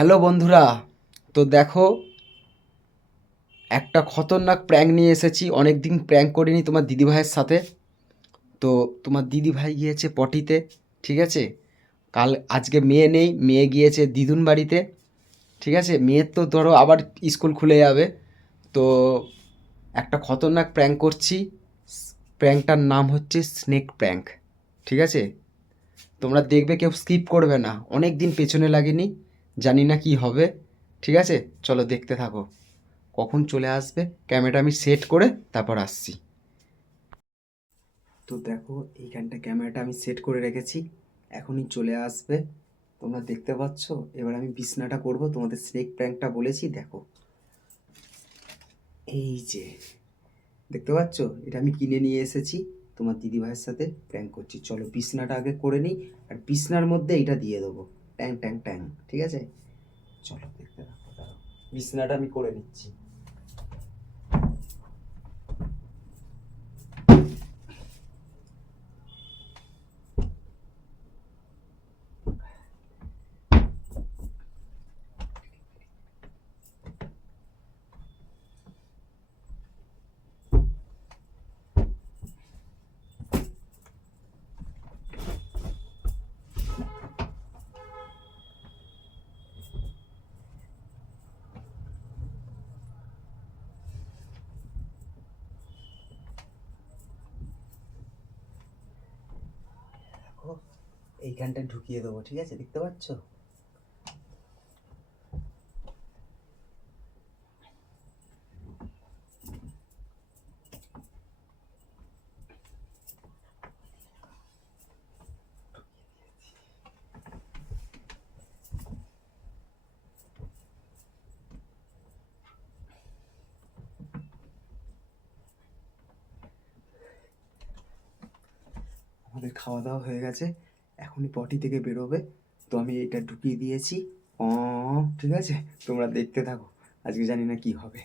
Hello বন্ধুরা, তো দেখো, একটা খতরনাক প্র্যাঙ্ক নিয়ে এসেছি। অনেক দিন প্র্যাঙ্ক করিনি তোমার দিদিভাইয়ের সাথে। তো তোমার দিদিভাই গিয়েছে পটিতে, ঠিক আছে? কাল, আজকে মেয়ে নেই, মেয়ে গিয়েছে দিদুন বাড়িতে, ঠিক আছে? মেয়ের তো ধরো আবার স্কুল খুলে যাবে। তো একটা খতরনাক প্র্যাঙ্ক করছি। প্র্যাঙ্কটার নাম হচ্ছে স্নেক প্র্যাঙ্ক ঠিক আছে? তোমরা দেখবে কেউ স্কিপ করবে না। অনেক দিন পেছনে লাগেনি। জানি না কি হবে, ঠিক আছে? চলো দেখতে থাকো। কখন চলে আসবে? ক্যামেরাটা আমি সেট করে তারপর আসছি। তো দেখো, এইখানটা ক্যামেরাটা আমি সেট করে রেখেছি। এখনই চলে আসবে। তোমরা দেখতে পাচ্ছ? এবার আমি বিছনাটা করব। তোমাদের স্নেক প্র্যাঙ্কটা বলেছি, দেখো। এই যে, দেখতে পাচ্ছ? এটা আমি কিনে নিয়ে এসেছি। তোমার দিদিভাইয়ের সাথে প্র্যাঙ্ক করছি। চলো বিছনাটা আগে করে নিই, আর বিছনার মধ্যে এইটা দিয়ে দেবো। ট্যাং ট্যাং ট্যাং ঠিক আছে? চলো দেখতে থাকো দাঁড়াও। বিছনাটা আমি করে নিচ্ছি। এইখানটা ঢুকিয়ে দেবো ঠিক আছে? দেখতে পাচ্ছ? আমাদের খাওয়া দাওয়া হয়ে গেছে। এখনই পটি থেকে বেরোবে। তো আমি এটা ঢুকিয়ে দিয়েছি। অ ঠিক আছে? তোমরা দেখতে থাকো। আজকে জানি না কি হবে।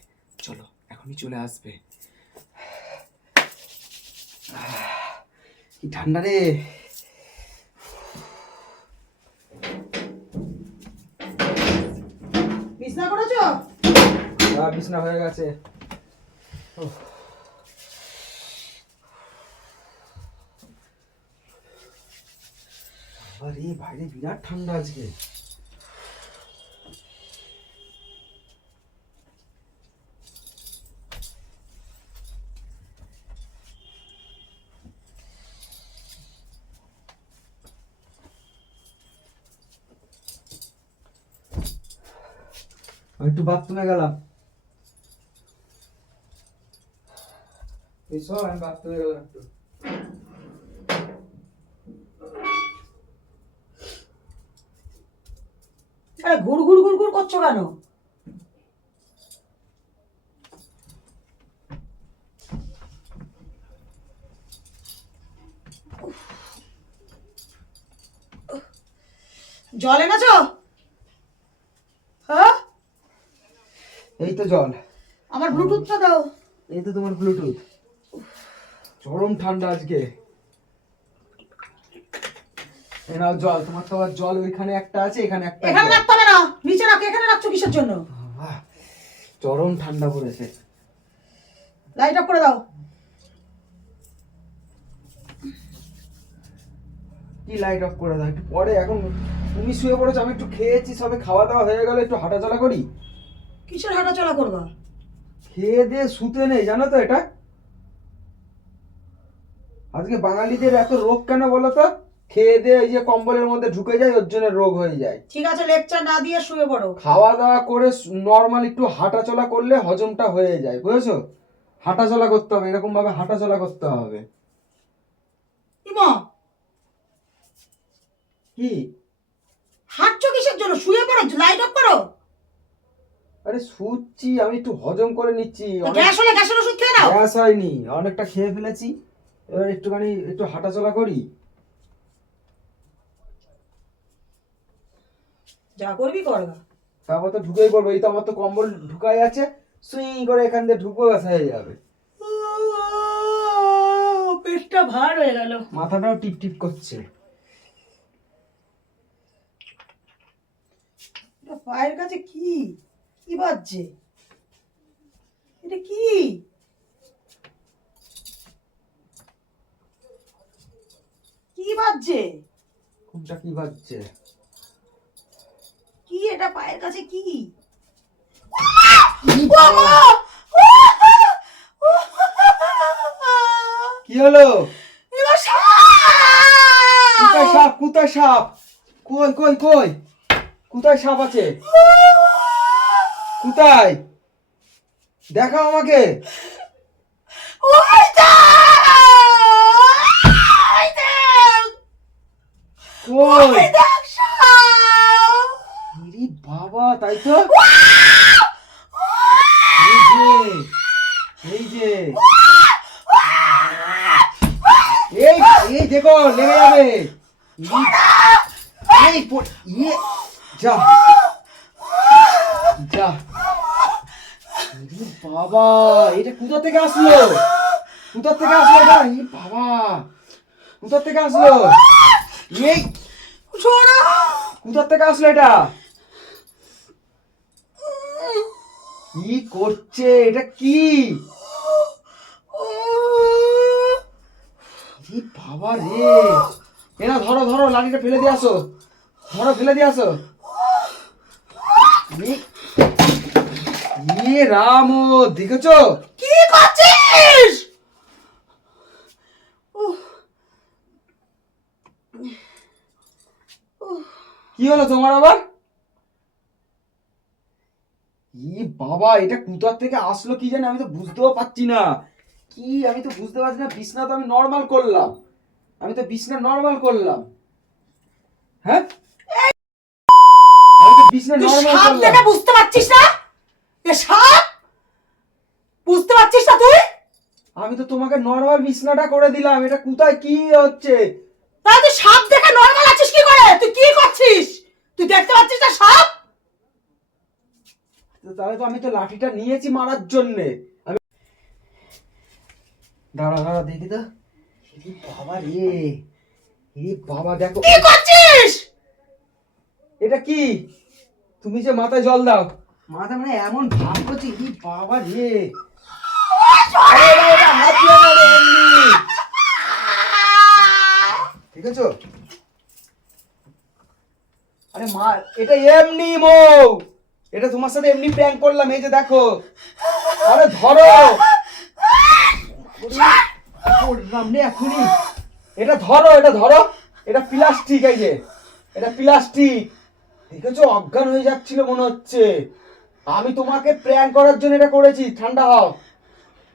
চলো এখনই চলে আসবে। কি ঠান্ডা রে। বিছনা করেছ? বিছনা হয়ে গেছে। আরে বাইরে বিরাট ঠান্ডা আজকে। একটু বাথরুমে গেলাম। এই সব আমি বাথরুমে গেলাম একটু। করছ কেন? জল এনেছো? হ্যাঁ? এই তো জল। আমার ব্লুটুথটা দাও। এই তো তোমার ব্লুটুথ চরম ঠান্ডা আজকে। এ নাও জল তোমার তো আবার জল ওইখানে একটা আছে এখানে একটা এখানে রাখতে হবে না! নিচে রাখো এখানে রাখছো কিসের জন্য? চরম ঠান্ডা পড়েছে। লাইট অফ করে দাও। কি লাইট অফ করে দাও? একটু পরে এখন তুমি শুয়ে পড়েছো আমি একটু খেয়েছি সবে খাওয়া দাওয়া হয়ে গেলে একটু হাঁটাচলা করি। কিসের হাঁটা চলা করবা? খেয়ে দিয়ে শুতে নেই জানো তো এটা? আজকে বাঙালিদের এত রোগ কেন বলো তো? খেয়ে দিয়ে এই যে কম্বলের মধ্যে ঢুকে যায় ওর জন্য রোগ হয়ে যায়। ঠিক আছে লেকচার না দিয়ে শুয়ে পড়ো। খাওয়া দাওয়া করে নর্মাল একটু হাঁটাচলা করলে হজমটা হয়ে যায় বুঝেছ? হাঁটাচলা করতে হবে এরকম ভাবে হাঁটাচলা করতে হবে। ইমা! কি? হাঁটছো কিসের জন্য? শুয়ে পড়ো লাইট অফ করো। আরে শুচ্ছি আমি একটু হজম করে নিচ্ছি। গ্যাস হলে গ্যাসের ওষুধ খেয়ে নাও। গ্যাস হয়নি অনেকটা খেয়ে ফেলেছি। এবার একটুখানি একটু হাঁটাচলা করি। যা করবি করবা তারপর তো ঢুকেই পড়ব এই তো আমার তো কম্বল ঢুকাই আছে সুই করে এখান দিয়ে ঢুকবো ব্যাস হয়ে যাবে। পেটটা ভার হয়ে গেল। মাথাটাও টিপ টিপ করছে। পায়ের কাছে কি? কি বাজছে? এটা কি? কি বাজছে? কোনটা কি বাজছে? কি এটা পায়ের কাছে কি? কি হলো? কোথায় সাপ কোথায় সাপ। কই কই কই? কোথায় সাপ আছে। কোথায় দেখাও আমাকে। কই? বাবা তাই তো? এই যে এই যে। এই দেখো লেগে যাবে। এই ইয়ে যা। যা। বাবা এটা কোথা থেকে আসলো? কোথা থেকে আসলো এটা? ই বাবা কোথা থেকে আসলো? এই কোথা থেকে আসলো এটা? কি করছে? এটা কি? বাবা রে? এনা ধরো ধরো লাঠিটা ফেলে দিয়ে আসো। ধরো ফেলে দিয়ে আসো। ইয়ে রাম দেখেছ? কি করছিস? কি হলো তোমার আবার? ই বাবা এটা কুতার থেকে আসলো কি জানি আমি তো বুঝতেও পারছি না। কি আমি তো বুঝতে পারছি না বিছনা তো আমি নর্মাল করলাম। আমি তো বিছনা নর্মাল করলাম। হ্যাঁ? আমি তো বিছনা নর্মাল করলাম দেখে বুঝতে পারছিস না? এ সাপ? বুঝতে পারছিস না তুই? আমি তো তোমাকে নর্মাল বিছনাটা করে দিলাম এটা কোথায় কি হচ্ছে? তাহলে তুই সাপ দেখে নর্মাল আছিস কি করে? তুই কি করছিস? তুই দেখতে পাচ্ছিস না সাপ? তাহলে তো আমি তো লাঠিটা নিয়েছি মারার জন্যে। আমি দাঁড়া দাঁড়া দেখি তো। বাবা রে। বাবা দেখো। কি করছিস? এটা কি? তুমি যে মাথায় জল দাও। মাথা মানে এমন ভাব করছে কি বাবা রে। ঠিক আছে? আরে মা এটা এমনি মৌ। এটা তোমার সাথে এমনি প্র্যাঙ্ক করলাম, এই যে দেখো। আরে ধরো। এখনই। এটা ধরো এটা ধরো। এটা প্লাস্টিক এই যে। এটা প্লাস্টিক দেখেছ? অজ্ঞান হয়ে যাচ্ছিল মনে হচ্ছে। আমি তোমাকে প্র্যাঙ্ক করার জন্য এটা করেছি। ঠান্ডা হও।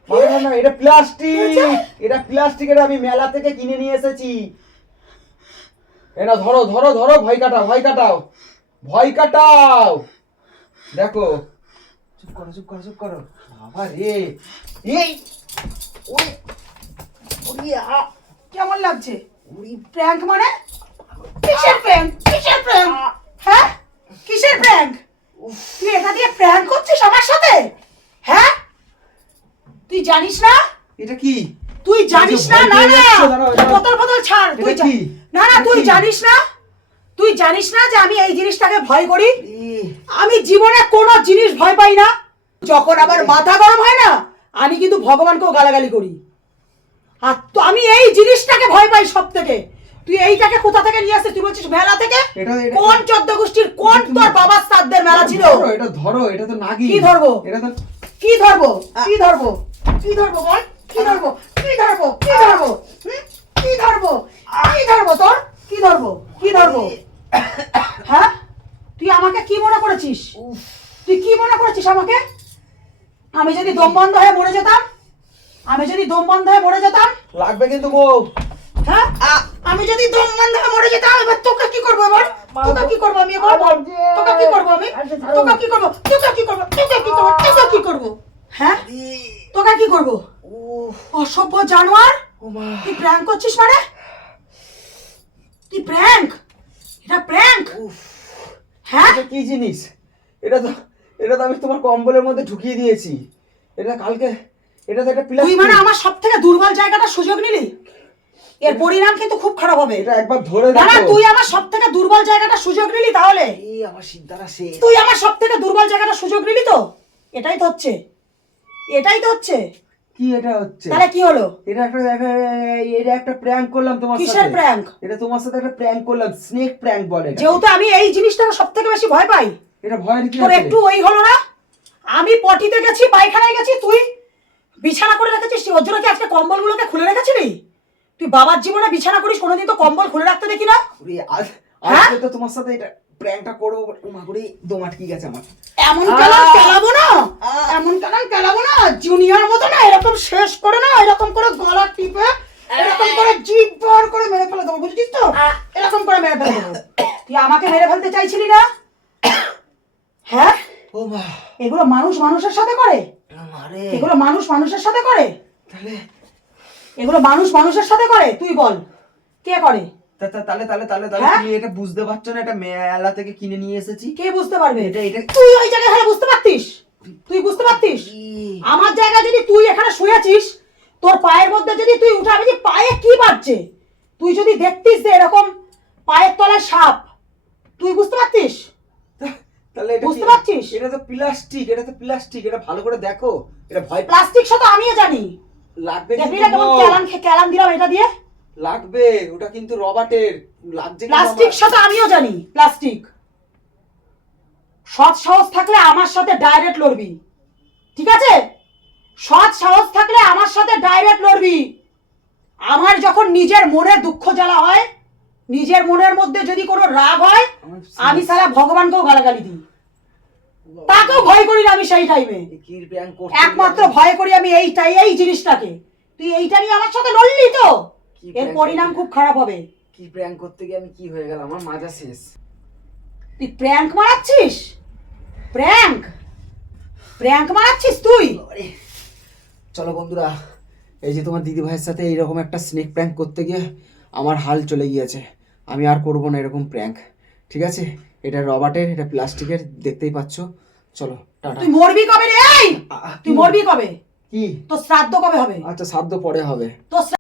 মানে এটা প্লাস্টিক এটা প্লাস্টিক এটা আমি মেলা থেকে কিনে নিয়ে এসেছি। এটা ধরো ধরো ধরো। ভয় কাটাও ভয় কাটাও। ভয় কাটাও। দেখো। চুপ করো চুপ করো চুপ করো। বাবা রে। এই ওই ওরে কেমন লাগছে? প্র্যাঙ্ক মানে? কিসের প্র্যাঙ্ক কিসের প্র্যাঙ্ক হ্যাঁ? কিসের প্র্যাঙ্ক তুই এটা দিয়ে প্র্যাঙ্ক করছিস আমার সাথে? হ্যাঁ? তুই জানিস না? এটা কি? তুই জানিস না? না না। বোতল বোতল ছাড়। তুই? না না তুই জানিস না? তুই জানিস না যে আমি এই জিনিসটাকে ভয় করি? আমি জীবনে কোনো জিনিস ভয় পাই না। যখন আমার মাথা গরম হয় না আমি কিন্তু ভগবানকেও গালাগালি করি। আর তো আমি এই জিনিসটাকে ভয় পাই সব থেকে তুই এইটাকে কোথা থেকে নিয়ে আসছিস? তুই বলছিস মেলা থেকে? কোন চোদ্দ গোষ্ঠীর কোন তোর বাবার শ্রাদ্ধের মেলা ছিল? এটা ধরো এটা তো নাগি কি ধরবো? এটা তো কি ধরবো? কি ধরবো? কি ধরবো বল? কি ধরবো? কি ধরবো? কি ধরবো? কি ধরবো? কি ধরবো তোর? কি ধরবো? কি ধরবো? হ্যাঁ? তুই আমাকে কি মনে করেছিস? তুই কি মনে করেছিস আমাকে? আমি যদি দম বন্ধ হয়ে মরে যেতাম আমি যদি দম বন্ধ হয়ে মরে যেতাম লাগবে কিন্তু বউ। হ্যাঁ? আমি যদি দম বন্ধ হয়ে মরে যেতাম এবার তোকে কি করব এবার? তোকে কি করব আমি এবার? তোকে কি করব আমি? তোকে কি করব? তোকে কি করব? তোকে কি করব? তোকে কি করব? হ্যাঁ? তোকে কি করব? অসভ্য জানোয়ার? তুই প্র্যাঙ্ক করছিস মানে তুই প্র্যাঙ্ক এটা প্র্যাঙ্ক হ্যাঁ? এটা কি জিনিস? এটা তো এটা তো আমি তোমার কম্বলের মধ্যে ঢুকিয়ে দিয়েছি। এটা কালকে এটা তো একটা তুই মানে আমার সব থেকে দুর্বল জায়গাটা সুযোগ নিলি? এর পরিণাম কিন্তু খুব খারাপ হবে। এটা একবার ধরে না তুই আমার সব থেকে দুর্বল জায়গাটা সুযোগ নিলি তাহলে? এই আমার সিদ্ধারা শেষ তুই আমার সব থেকে দুর্বল জায়গাটা সুযোগ নিলি তো? এটাই তো হচ্ছে। এটাই তো হচ্ছে। কি এটা হচ্ছে? তাহলে কি হলো? এটা একটা এটা একটা প্র্যাঙ্ক করলাম তোমার কিসের প্র্যাঙ্ক এটা তোমার সাথে একটা প্র্যাঙ্ক করলাম স্নেক প্র্যাঙ্ক বলে যেহেতু আমি এই জিনিসটাকে সব থেকে বেশি ভয় পাই। এটা ভয়ের কি তোর একটু ওই হলো না? আমি পটিতে গেছি পায়খানায় গেছি তুই বিছানা করে রেখেছিস ওর জন্য কি আজকে কম্বলগুলোকে খুলে রেখেছিলি? তুই বাবার জীবনে বিছানা করিস কোনোদিন তো কম্বল খুলে রাখতে দেখি না? আজকে তো তোমার সাথে এটা প্র্যাঙ্কটা করব উমা করে দম আটকে গেছে আমার। এমন আহ! কালার চালাবো না? এমন কালার চালাবো না? জুনিয়র মতো না এরকম শেষ করে না এরকম করে গলা টিপে এরকম করে জিভ বার করে মেরে ফেলে দেবো বুঝছিস তো? এরকম করে মেরে ফেলে দেবো। তুই আমাকে মেরে ফেলতে চাইছিলি না? হ্যাঁ? এগুলো মানুষ মানুষের সাথে করে? এগুলো মানুষ মানুষের সাথে করে? তাহলে? এগুলো মানুষ মানুষের সাথে করে? তুই বল কে করে? তাহলে তাহলে তাহলে তাহলে হ্যাঁ? তুমি এটা বুঝতে পারছ না এটা মেলা থেকে কিনে নিয়ে এসেছি। কে বুঝতে পারবে? এটা এটা তুই ওই জায়গায় হলে বুঝতে পারতিস? তুই বুঝতে পারতিস? আমার জায়গায় যদি তুই এখানে শুয়েছিস তোর পায়ের মধ্যে যদি তুই উঠাবি যে পায়ে কি বাজছে তুই যদি দেখতিস যে এরকম পায়ের তলায় সাপ তুই বুঝতে পারতিস? তাহলে এটা বুঝতে পারছিস? এটা তো প্লাস্টিক এটা তো প্লাস্টিক এটা ভালো করে দেখো। এটা ভয় প্লাস্টিক শত আমিও জানি। লাগবে দেখবি না কেমন বল। ক্যালান খে- ক্যালান দিলাম এটা দিয়ে? লাগবে ওটা কিন্তু রবার্টের লাগছে প্লাস্টিক সাথে আমিও জানি প্লাস্টিক। সৎ সাহস থাকলে আমার সাথে ডাইরেক্ট লড়বি ঠিক আছে? সৎ সাহস থাকলে আমার সাথে ডাইরেক্ট লড়বি। আমার যখন নিজের মনে দুঃখ জ্বালা হয় নিজের মনের মধ্যে যদি কোনো রাগ হয় আমি সারা ভগবানকেও গালাগালি দিই। তাকেও ভয় করি না আমি সেই টাইমে একমাত্র ভয় করি আমি এইটাই এই জিনিসটাকে। তুই এইটা নিয়ে আমার সাথে লড়লি তো? এর পরিণাম খুব খারাপ হবে। কি প্র্যাঙ্ক করতে গিয়ে আমি কি হয়ে গেলাম? আমার মাজা শেষ। তুই প্র্যাঙ্ক মারাচ্ছিস? প্র্যাঙ্ক প্র্যাঙ্ক মারাচ্ছিস তুই? চলো বন্ধুরা এই যে তোমার দিদি ভাইয়ের সাথে এইরকম একটা স্নেক প্র্যাঙ্ক করতে গিয়ে আমার হাল চলে গিয়েছে। আমি আর করব না এরকম প্র্যাঙ্ক ঠিক আছে? এটা রবার্টের এটা প্লাস্টিকের দেখতেই পাচ্ছ। চলো টাটা। তুই মরবি কবে রে? এই! তুই মরবি কবে? কি? তোর শ্রাদ্ধ কবে হবে? আচ্ছা শ্রাদ্ধ পরে হবে। তোর